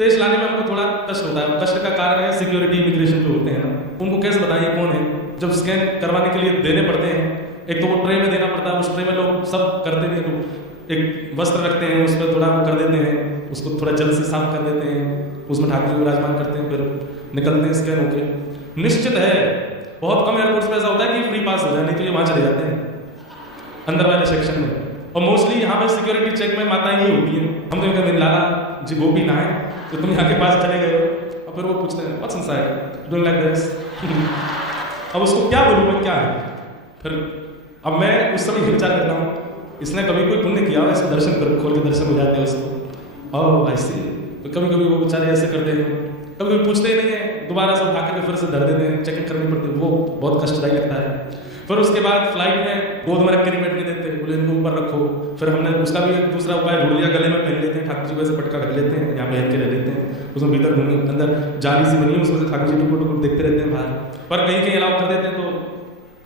देश लाने में हमको थोड़ा कष्ट होता है। कष्ट का कारण है सिक्योरिटी इमिग्रेशन जो होते हैं ना, उनको कैसे बताइए कौन है। जब स्कैन करवाने के लिए देने पड़ते हैं, एक तो वो ट्रे में देना पड़ता है, उस ट्रे में लोग सब करते हैं, तो एक वस्त्र रखते हैं, उस पर थोड़ा कर देते हैं, उसको थोड़ा जल से साफ कर देते हैं, उसमें ठाकुर जी विराजमान करते हैं, फिर निकलते हैं स्कैन होके। निश्चित है बहुत कम एयरपोर्ट्स पे ऐसा होता है कि फ्री पास हो जाए, नहीं तो ये वहाँ चले जाते हैं अंदर वाले सेक्शन में। और मोस्टली यहाँ पे सिक्योरिटी चेक में माताएं ही होती हैं। हम तो कहते हैं लाला जी वो भी ना है तो तुम यहाँ के पास चले गए हो, और फिर वो पूछते हैं what's inside, don't like this. अब उसको क्या बोलूँ मैं, क्या है। फिर अब मैं उस समय ये विचार करता हूँ इसने कभी कोई पुण्य किया हो, इसको दर्शन कर खोल के दर्शन हो जाते हैं उसको। और ऐसे कभी कभी वो बेचारे ऐसे करते हैं, कभी कभी पूछते ही नहीं है, दोबारा से उठा करके फिर से धर देते हैं, चेकिंग करनी पड़ती है, वो बहुत कष्टदायी लगता है। फिर उसके बाद फ्लाइट में गोद में रख के नहीं बैठने देते, बोले इनको ऊपर रखो। फिर हमने उसका भी एक दूसरा उपाय ढूंढ लिया, गले में पहन लेते हैं, ठाकुर जी को ऐसे पटका रख लेते हैं, यहाँ पहन के रह लेते हैं, उसमें भीतर घूमे, अंदर जाली सी बनी है, उसमें से ठाकुर जी टुकुर टुकुर देखते रहते हैं बाहर। पर कहीं कहीं अलाउ कर देते हैं तो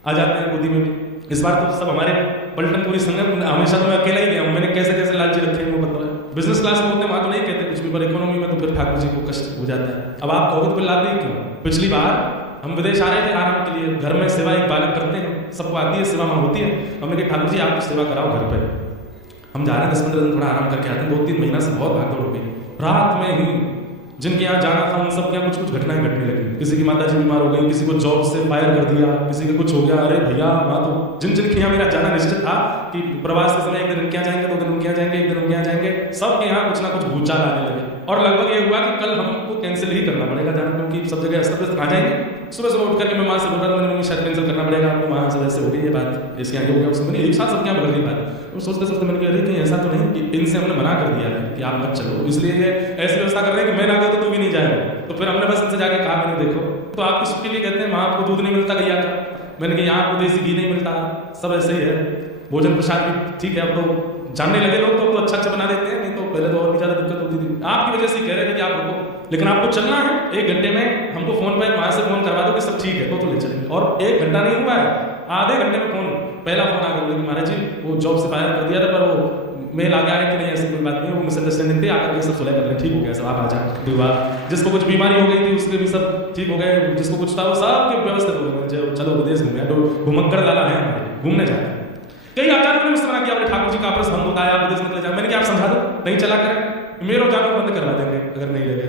आ जाते हैं गोदी में भी। इस बार तो सब हमारे पलटन पूरी संगत, हमेशा तो मैं अकेला ही गया हूँ, मैंने कैसे कैसे लालची रखे हैं वो पता है। बिजनेस क्लास में होते वहाँ तो नहीं कहते कुछ भी, पर इकोनॉमी में तो फिर ठाकुर जी को कष्ट हो जाता है। अब आप कहोगे तो फिर लाभ क्यों। पिछली बार हम विदेश आ रहे थे आराम के लिए, घर में सेवा एक बालक करते हैं, सबको आती है सेवा, वहाँ होती है। हमने कहा ठाकुर जी आप सेवा कराओ घर पे। हम जा रहे हैं 10-15 दिन थोड़ा आराम करके आते हैं, 2-3 महीना से बहुत भाग दौड़ हो गई। रात में ही जिनके यहाँ जाना था उन सब के यहाँ कुछ कुछ घटनाएं घटने लगी। किसी की माता जी बीमार हो गई, किसी को जॉब से फायर कर दिया, किसी का कुछ हो गया। अरे भैया वहाँ तो जिन जिनके यहाँ मेरा जाना निश्चित था कि प्रवास के समय एक दिन उनके यहाँ जाएंगे, 2 दिन उनके यहाँ जाएंगे, 1 दिन उनके यहाँ जाएंगे, सबके यहाँ कुछ ना कुछ भूचाल आने लगे। और लगभग ये हुआ कि कल हमको कैंसिल ही करना पड़ेगा जाना, क्योंकि सब जगह अस्त व्यस्त आ जाएंगे। सुबह सुबह उठ करके मैं माँ से बोल रहा था, मैंने मम्मी शायद कैंसिल करना पड़ेगा आपको, वहाँ से वैसे हो गई ये बात, इसके यहाँ हो गया, उसमें एक साथ सबके यहाँ बढ़ गई बात। तो सोचते सोचते मैंने कहा अरे कहीं ऐसा तो नहीं कि इनसे हमने मना कर दिया है कि आप मत चलो, इसलिए ये ऐसी व्यवस्था कर रहे हैं कि मैं ना गया तो तू भी नहीं जाएगा। तो फिर हमने बस इनसे जाके कहा मैंने देखो तो आपकी छुट्टी लिए कहते हैं वहाँ आपको दूध नहीं मिलता गैया का, मैंने कहा यहाँ आपको देसी घी नहीं मिलता, सब ऐसे ही है, भोजन प्रसाद भी ठीक है। अब तो जानने लगे लोग तो अच्छा अच्छा बना देते हैं, नहीं तो पहले तो और भी ज़्यादा दिक्कत होती थी। आपकी वजह से कह रहे थे कि आप रुको, लेकिन आपको चलना है 1 घंटे में, हमको फोन पर वहाँ से फोन करवा दो कि सब ठीक है तो ले चलेंगे। और 1 घंटा नहीं हुआ है, आधे घंटे में फोन, पहला फोन आ गया बोले कि महाराज जी वो जॉब से फायर कर दिया था, पर वो मेल आ गया है कि नहीं ऐसी कोई बात नहीं है, वो मिसअंडरस्टैंडिंग थी, आकर के सब सुलह कर ले, ठीक हो गया सब, आप आ जाए। 2 बार जिसको कुछ बीमारी हो गई थी उसके भी सब ठीक हो गए, जिसको कुछ था वो सब के व्यवस्थित हो गए। चलो विदेश घूमने, तो घुमक्कड़ लाला है हमारे, घूमने जाते हैं। कई आचार्यों ने इस तरह किया, ठाकुर जी का आपस भंग होता है, आप विदेश निकले जाए। मैंने क्या आप समझा दो, नहीं चला करें, मेरा जाना बंद करवा देंगे अगर नहीं लगे।